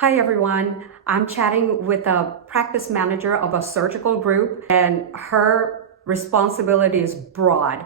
Hi everyone, I'm chatting with a practice manager of a surgical group, and her responsibility is broad.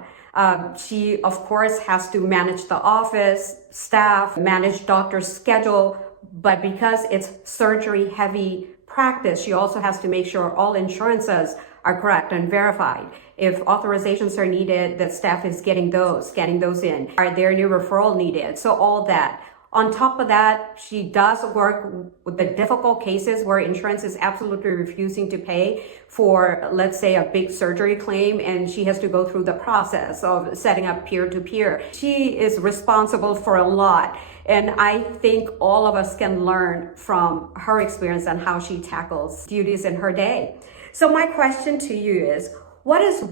She of course has to manage the office, staff, manage doctor's schedule, but because it's surgery heavy practice, she also has to make sure all insurances are correct and verified. If authorizations are needed, the staff is getting those in. Are there new referral needed? So all that. On top of that, she does work with the difficult cases where insurance is absolutely refusing to pay for, let's say, a big surgery claim, and she has to go through the process of setting up peer-to-peer. She is responsible for a lot, and I think all of us can learn from her experience and how she tackles duties in her day. So my question to you is, what is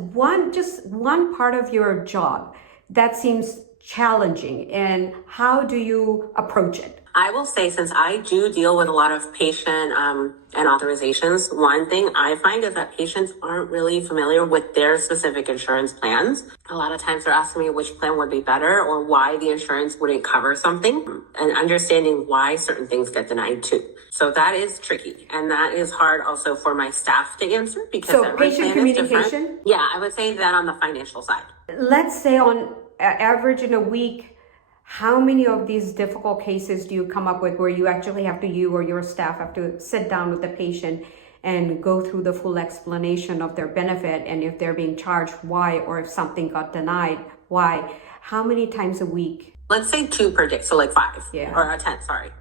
just one part of your job that seems challenging, and how do you approach it? I will say, since I do deal with a lot of patient and authorizations, one thing I find is that patients aren't really familiar with their specific insurance plans. A lot of times they're asking me which plan would be better or why the insurance wouldn't cover something, and understanding why certain things get denied too. So that is tricky, and that is hard also for my staff to answer because So every patient plan is communication? different. Yeah, I would say that on the financial side. Let's say on average in a week, how many of these difficult cases do you come up with where you actually have to, you or your staff have to sit down with the patient and go through the full explanation of their benefit, and if they're being charged, why, or if something got denied, why? How many times a week? Let's say 2 per day, so like 5 Yeah. or 10, sorry.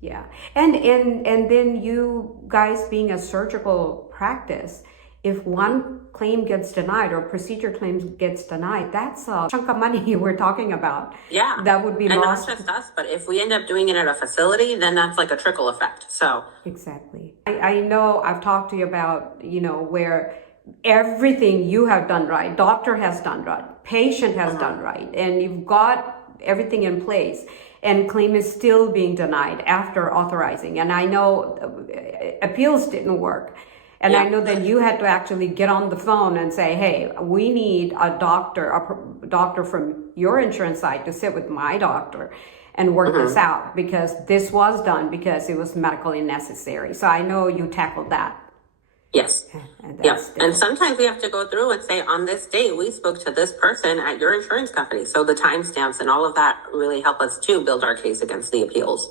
Yeah. And then you guys being a surgical practice, if one claim gets denied or procedure claims gets denied, that's a chunk of money we're talking about. Yeah. That would be and lost. not just us, but if we end up doing it at a facility, then that's like a trickle effect. So Exactly. I know I've talked to you about, where everything you have done right, doctor has done right, patient has done right, and you've got everything in place, and claim is still being denied after authorizing. And I know appeals didn't work. And I know that you had to actually get on the phone and say, hey, we need a doctor from your insurance side to sit with my doctor and work this out, because this was done because it was medically necessary. So I know you tackled that. Yes. And sometimes we have to go through and say, on this date, we spoke to this person at your insurance company. So the timestamps and all of that really help us to build our case against the appeals.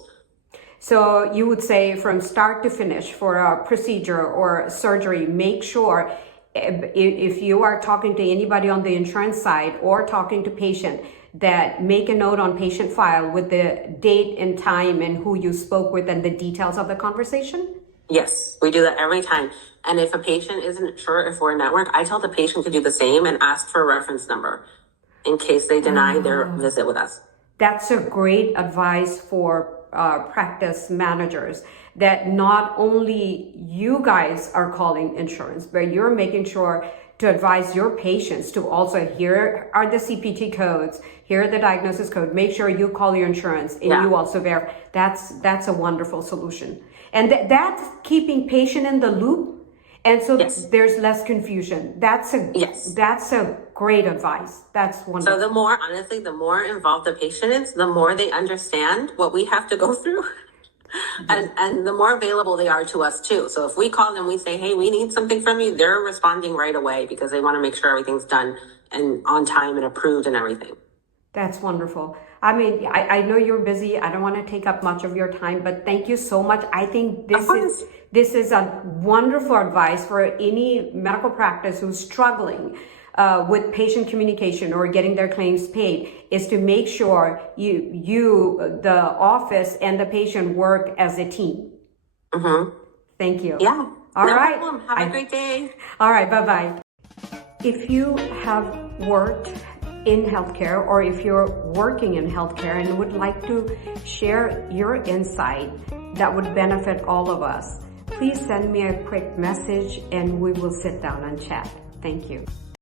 So you would say from start to finish for a procedure or surgery, make sure if you are talking to anybody on the insurance side or talking to patient, that make a note on patient file with the date and time and who you spoke with and the details of the conversation? Yes, we do that every time. And if a patient isn't sure if we're a network, I tell the patient to do the same and ask for a reference number in case they deny their visit with us. That's a great advice for practice managers, that not only you guys are calling insurance, but you're making sure to advise your patients to also, here are the CPT codes, here are the diagnosis code, make sure you call your insurance and you also verify. That's a wonderful solution. And that's keeping patient in the loop. And so there's less confusion. That's a great advice. That's wonderful. So the more involved the patient is, the more they understand what we have to go through. And the more available they are to us too. So if we call them, we say, hey, we need something from you, they're responding right away because they want to make sure everything's done and on time and approved and everything. That's wonderful. I mean, I know you're busy. I don't want to take up much of your time, but thank you so much. I think this is a wonderful advice for any medical practice who's struggling with patient communication or getting their claims paid, is to make sure the office and the patient work as a team. Thank you. Yeah. All right. Problem. Have a great day. All right. Bye-bye. If you have worked in healthcare, or if you're working in healthcare and would like to share your insight that would benefit all of us, please send me a quick message and we will sit down and chat. Thank you.